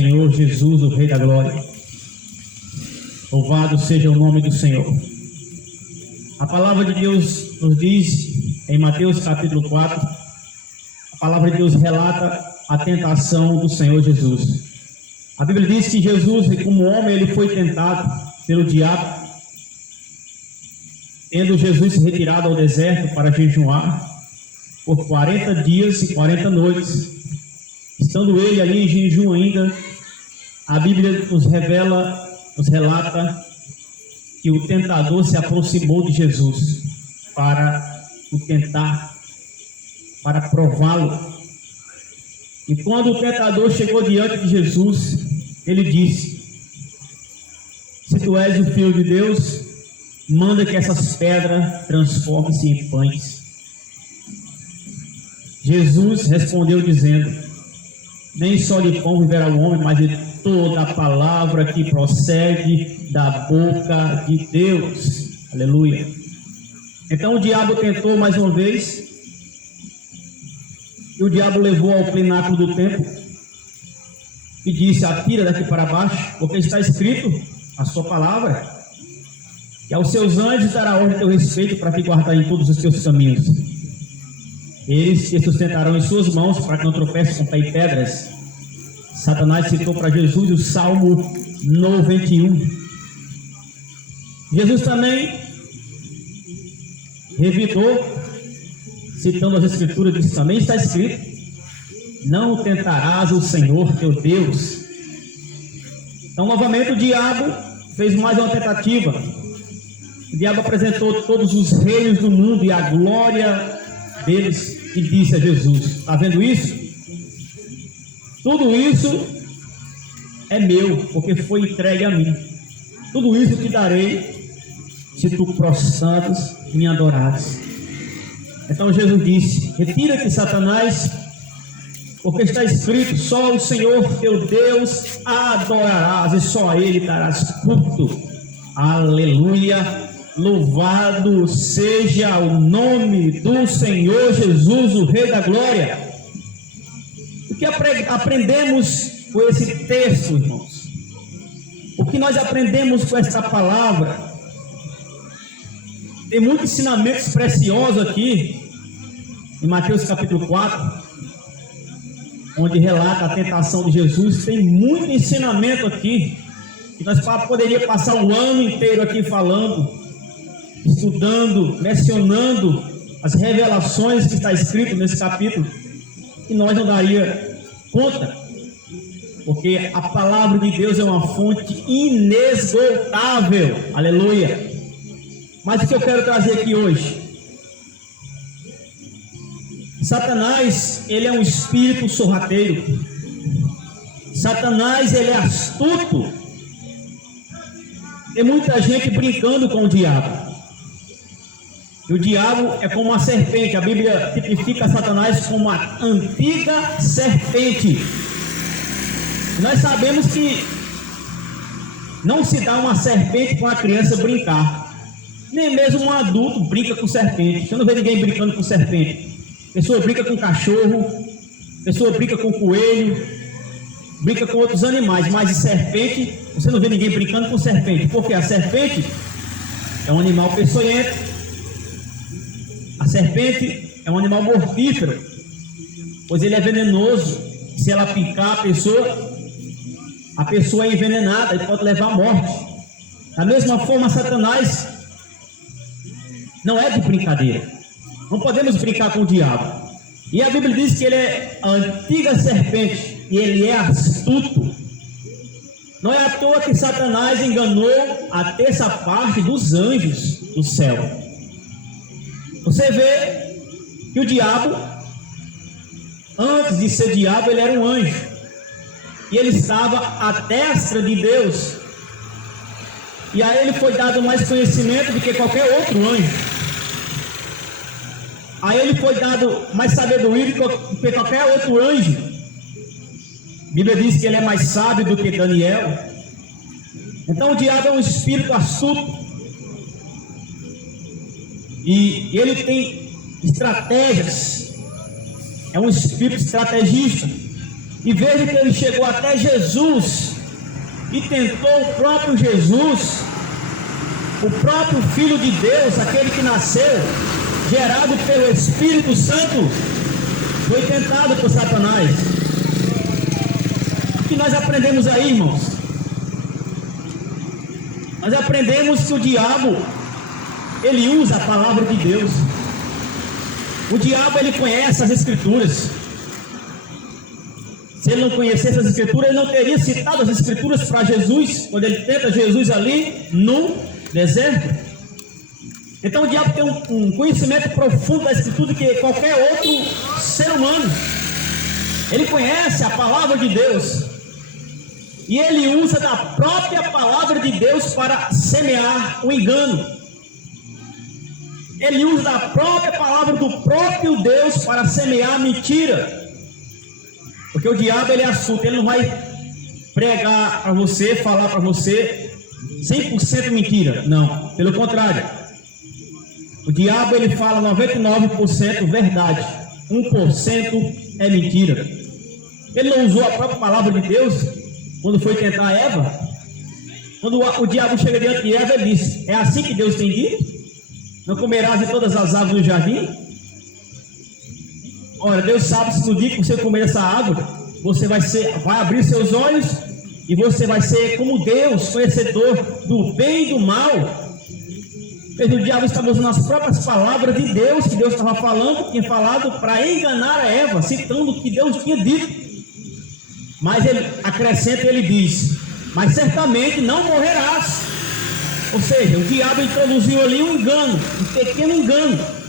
Senhor Jesus, o Rei da Glória. Louvado seja o nome do Senhor. A palavra de Deus nos diz em Mateus capítulo 4, a palavra de Deus relata a tentação do Senhor Jesus. A Bíblia diz que Jesus, como homem, ele foi tentado pelo diabo, tendo Jesus se retirado ao deserto para jejuar por 40 dias e 40 noites. Estando ele ali em jejum ainda, a Bíblia nos revela, nos relata que o tentador se aproximou de Jesus para o tentar, para prová-lo. E quando o tentador chegou diante de Jesus, ele disse: se tu és o Filho de Deus, manda que essas pedras transformem-se em pães. Jesus respondeu dizendo: nem só de pão viverá o homem, mas de toda a palavra que procede da boca de Deus. Aleluia. Então o diabo tentou mais uma vez, e o diabo levou ao pináculo do templo e disse: atira daqui para baixo, porque está escrito a sua palavra, que aos seus anjos dará ordem a teu respeito para te guardar em todos os teus caminhos. Eles te sustentarão em suas mãos para que não tropece com pé em pedras. Satanás citou para Jesus o Salmo 91. Jesus também revidou, citando as Escrituras, disse: também está escrito: não tentarás o Senhor teu Deus. Então, novamente, o diabo fez mais uma tentativa. O diabo apresentou todos os reinos do mundo e a glória deles e disse a Jesus: está vendo isso? Tudo isso é meu, porque foi entregue a mim. Tudo isso te darei se tu prostrares e me adorares. Então Jesus disse: retira-te, Satanás, porque está escrito: só o Senhor teu Deus adorarás e só a Ele darás culto. Aleluia. Louvado seja o nome do Senhor Jesus, o Rei da Glória. O que aprendemos com esse texto, irmãos? O que nós aprendemos com essa palavra? Tem muitos ensinamentos preciosos aqui em Mateus capítulo 4, onde relata a tentação de Jesus. Tem muito ensinamento aqui que nós poderíamos passar o ano inteiro aqui falando, estudando, mencionando as revelações que está escrito nesse capítulo, e nós não daria conta, porque a palavra de Deus é uma fonte inesgotável. Aleluia. Mas o que eu quero trazer aqui hoje? Satanás, ele é um espírito sorrateiro. Satanás, ele é astuto. Tem muita gente brincando com o diabo. E o diabo é como uma serpente. A Bíblia tipifica Satanás como uma antiga serpente. Nós sabemos que não se dá uma serpente para uma criança brincar. Nem mesmo um adulto brinca com serpente. Você não vê ninguém brincando com serpente. Pessoa brinca com cachorro, pessoa brinca com coelho, brinca com outros animais. Mas de serpente, você não vê ninguém brincando com serpente. Porque a serpente é um animal peçonhento. A serpente é um animal mortífero, pois ele é venenoso. Se ela picar a pessoa é envenenada e pode levar à morte. Da mesma forma, Satanás não é de brincadeira. Não podemos brincar com o diabo. E a Bíblia diz que ele é a antiga serpente e ele é astuto. Não é à toa que Satanás enganou a terça parte dos anjos do céu. Você vê que o diabo, antes de ser diabo, ele era um anjo. E ele estava à destra de Deus. E a ele foi dado mais conhecimento do que qualquer outro anjo. A ele foi dado mais sabedoria do que qualquer outro anjo. A Bíblia diz que ele é mais sábio do que Daniel. Então o diabo é um espírito astuto. E ele tem estratégias. É um espírito estrategista. E veja que ele chegou até Jesus e tentou o próprio Jesus, o próprio Filho de Deus, aquele que nasceu, gerado pelo Espírito Santo, foi tentado por Satanás. O que nós aprendemos aí, irmãos? Nós aprendemos que o diabo, ele usa a palavra de Deus. O diabo, ele conhece as Escrituras. Se ele não conhecesse as Escrituras, ele não teria citado as Escrituras para Jesus, quando ele tenta Jesus ali no deserto. Então o diabo tem um conhecimento profundo da Escritura que qualquer outro ser humano. Ele conhece a palavra de Deus. E ele usa da própria palavra de Deus para semear o engano. Ele usa da própria palavra do próprio Deus para semear a mentira. Porque o diabo, ele é astuto, ele não vai pregar para você, falar para você 100% mentira. Não, pelo contrário. O diabo, ele fala 99% verdade, 1% é mentira. Ele não usou a própria palavra de Deus quando foi tentar Eva. Quando o diabo chega diante de Eva, ele diz: é assim que Deus tem dito? Não comerás de todas as árvores do jardim? Ora, Deus sabe se no dia que você comer essa árvore, você vai abrir seus olhos e você vai ser como Deus, conhecedor do bem e do mal. Mas o diabo estava usando as próprias palavras de Deus, que Deus estava falando, tinha falado para enganar a Eva, citando o que Deus tinha dito. Mas ele acrescenta e ele diz: mas certamente não morrerás. Ou seja, o diabo introduziu ali um engano, um pequeno engano.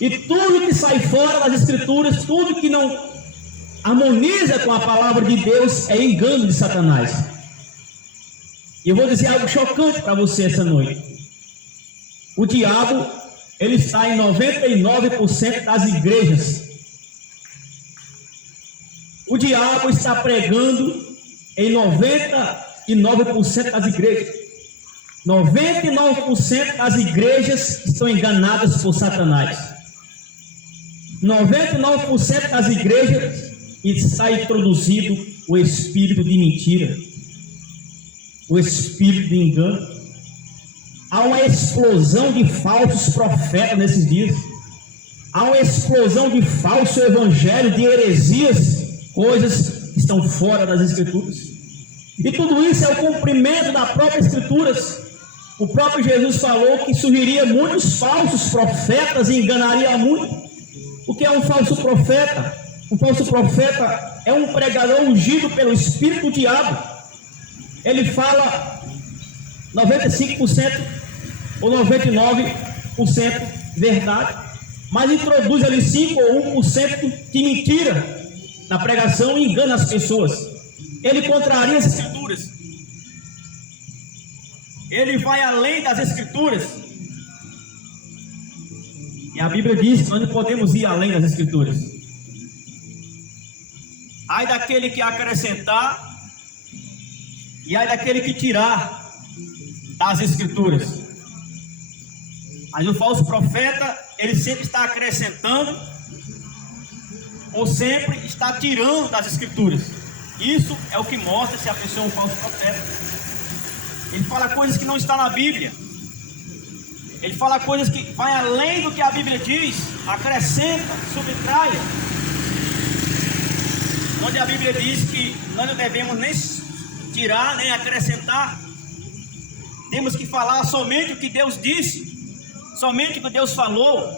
E tudo que sai fora das Escrituras, tudo que não harmoniza com a palavra de Deus, é engano de Satanás. E eu vou dizer algo chocante para você essa noite. O diabo, ele está em 99% das igrejas. O diabo está pregando em 99% das igrejas. 99% das igrejas estão enganadas por Satanás. 99% das igrejas está introduzido o espírito de mentira, o espírito de engano. Há uma explosão de falsos profetas nesses dias. Há uma explosão de falso evangelho, de heresias, coisas que estão fora das Escrituras. E tudo isso é o cumprimento das próprias Escrituras. O próprio Jesus falou que surgiria muitos falsos profetas e enganaria muito. O que é um falso profeta? Um falso profeta é um pregador ungido pelo espírito do diabo. Ele fala 95% ou 99% verdade, mas introduz ali 5 ou 1% de mentira na pregação e engana as pessoas. Ele contraria as Escrituras. Ele vai além das Escrituras. E a Bíblia diz que nós não podemos ir além das Escrituras. Ai daquele que acrescentar e ai daquele que tirar das Escrituras. Mas o falso profeta, ele sempre está acrescentando ou sempre está tirando das Escrituras. Isso é o que mostra se a pessoa é um falso profeta. Ele fala coisas que não estão na Bíblia. Ele fala coisas que vai além do que a Bíblia diz, acrescenta, subtrai. Onde a Bíblia diz que nós não devemos nem tirar, nem acrescentar. Temos que falar somente o que Deus disse, somente o que Deus falou.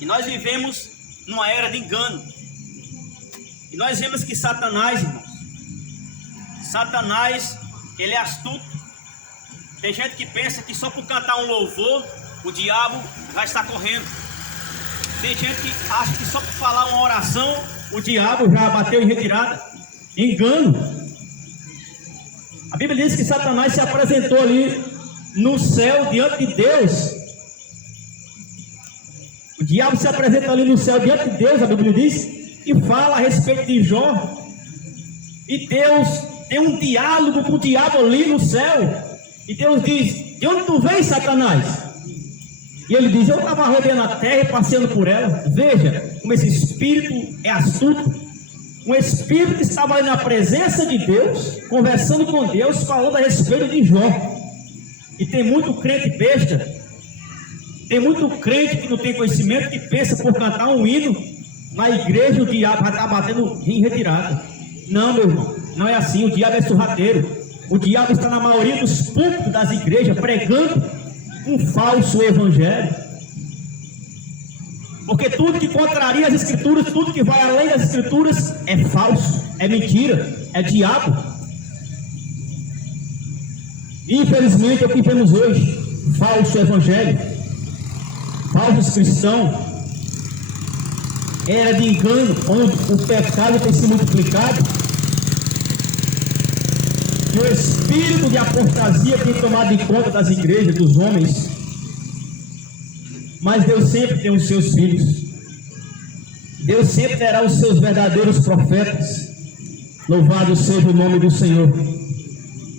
E nós vivemos numa era de engano. E nós vemos que Satanás, irmãos, ele é astuto. Tem gente que pensa que só por cantar um louvor, o diabo vai estar correndo. Tem gente que acha que só por falar uma oração, o diabo já bateu em retirada. Engano. A Bíblia diz que Satanás se apresentou ali no céu diante de Deus. O diabo se apresenta ali no céu diante de Deus, a Bíblia diz, e fala a respeito de Jó. E Deus tem um diálogo com o diabo ali no céu. E Deus diz: de onde tu vens, Satanás? E ele diz: eu estava rodeando a terra e passeando por ela. Veja, como esse espírito é astuto. Um espírito que estava ali na presença de Deus, conversando com Deus, falando a respeito de Jó. E tem muito crente besta, tem muito crente que não tem conhecimento, que pensa por cantar um hino na igreja, o diabo vai estar batendo em retirada. Não, meu irmão, não é assim. O diabo é sorrateiro. O diabo está na maioria dos púlpitos das igrejas pregando um falso evangelho. Porque tudo que contraria as escrituras, tudo que vai além das escrituras é falso, é mentira, é diabo. Infelizmente é o que vemos hoje: falso evangelho, falsos cristãos, era de engano, onde o pecado tem se multiplicado e o espírito de apostasia tem tomado de conta das igrejas, dos homens. Mas Deus sempre tem os seus filhos, Deus sempre terá os seus verdadeiros profetas. Louvado seja o nome do Senhor.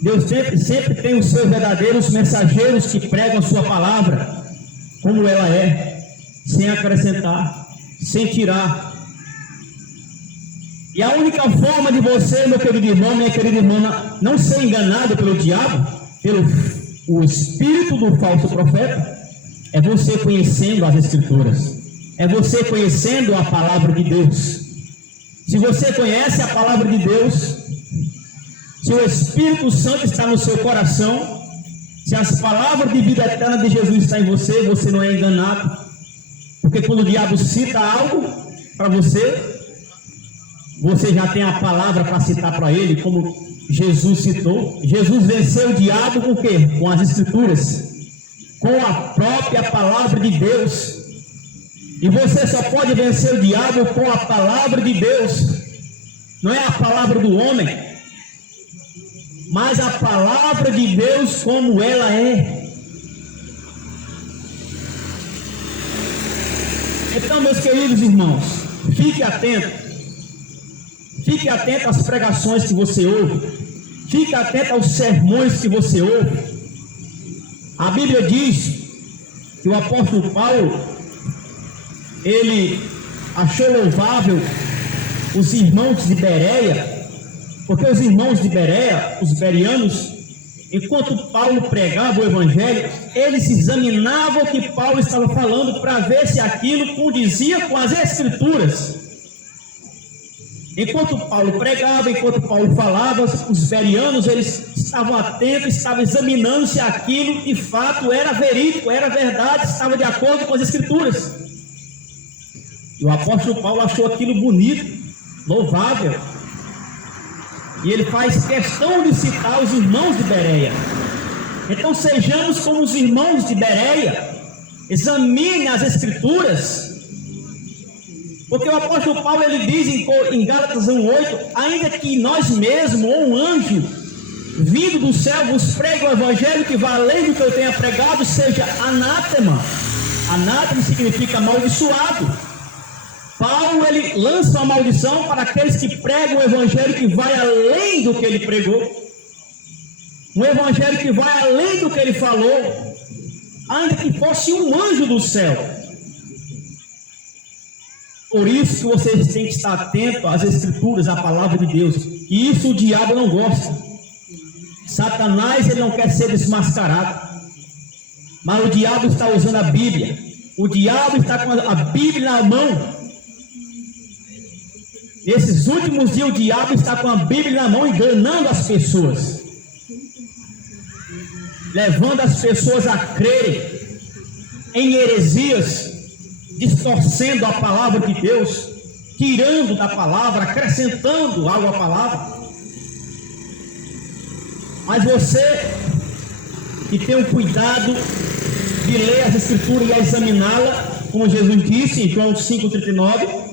Deus sempre tem os seus verdadeiros mensageiros que pregam a sua palavra como ela é, sem acrescentar, sem tirar. E a única forma de você, meu querido irmão, minha querida irmã, não ser enganado pelo diabo, pelo o espírito do falso profeta, é você conhecendo as escrituras, é você conhecendo a palavra de Deus. Se você conhece a palavra de Deus, se o Espírito Santo está no seu coração, se as palavras de vida eterna de Jesus estão em você, você não é enganado. Porque quando o diabo cita algo para você, você já tem a palavra para citar para ele, como Jesus citou. Jesus venceu o diabo com o quê? Com as escrituras, com a própria palavra de Deus. E você só pode vencer o diabo com a palavra de Deus. Não é a palavra do homem, mas a palavra de Deus como ela é. Então, meus queridos irmãos, fique atento. Fique atento às pregações que você ouve. Fique atento aos sermões que você ouve. A Bíblia diz que o apóstolo Paulo, ele achou louvável os irmãos de Bereia, porque os irmãos de Bereia, os bereanos, enquanto Paulo pregava o evangelho, eles examinavam o que Paulo estava falando para ver se aquilo condizia com as escrituras. Enquanto Paulo pregava, enquanto Paulo falava, os bereanos, eles estavam atentos, estavam examinando se aquilo de fato era verídico, era verdade, estava de acordo com as escrituras. E o apóstolo Paulo achou aquilo bonito, louvável, e ele faz questão de citar os irmãos de Bereia. Então sejamos como os irmãos de Bereia, examine as escrituras. Porque o apóstolo Paulo, ele diz em Gálatas 1:8, ainda que nós mesmos, ou um anjo, vindo do céu, vos pregue o evangelho que vai além do que eu tenha pregado, seja anátema. Anátema significa amaldiçoado. Paulo, ele lança uma maldição para aqueles que pregam o evangelho que vai além do que ele pregou. Um evangelho que vai além do que ele falou, ainda que fosse um anjo do céu. Por isso que vocês têm que estar atentos às escrituras, à palavra de Deus. E isso o diabo não gosta. Satanás, ele não quer ser desmascarado. Mas o diabo está usando a Bíblia. O diabo está com a Bíblia na mão. Nesses últimos dias o diabo está com a Bíblia na mão, enganando as pessoas, levando as pessoas a crerem em heresias, distorcendo a palavra de Deus, tirando da palavra, acrescentando algo à palavra. Mas você que tem o cuidado de ler as escrituras e examiná-la, como Jesus disse em João 5,39,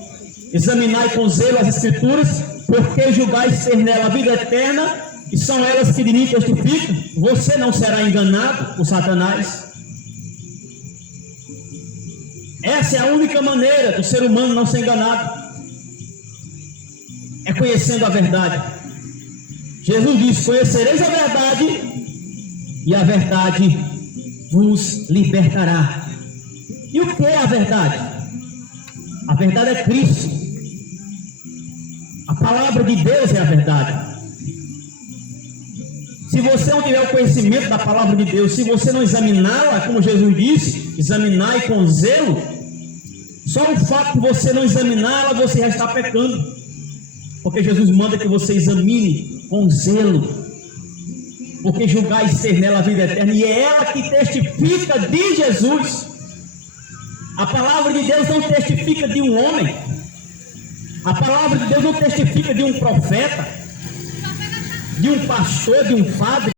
examinai com zelo as escrituras, porque julgais ter nela a vida eterna, e são elas que de mim testificam. Você não será enganado por Satanás. Essa é a única maneira do ser humano não ser enganado, é conhecendo a verdade. Jesus diz: conhecereis a verdade, e a verdade vos libertará. E o que é a verdade? A verdade é Cristo. A palavra de Deus é a verdade. Se você não tiver o conhecimento da palavra de Deus, se você não examiná-la, como Jesus disse, examinar com zelo, só o fato de você não examiná-la, você já está pecando. Porque Jesus manda que você examine com zelo. Porque julgar e ser nela a vida eterna, e é ela que testifica de Jesus. A palavra de Deus não testifica de um homem. A palavra de Deus não testifica de um profeta, de um pastor, de um padre.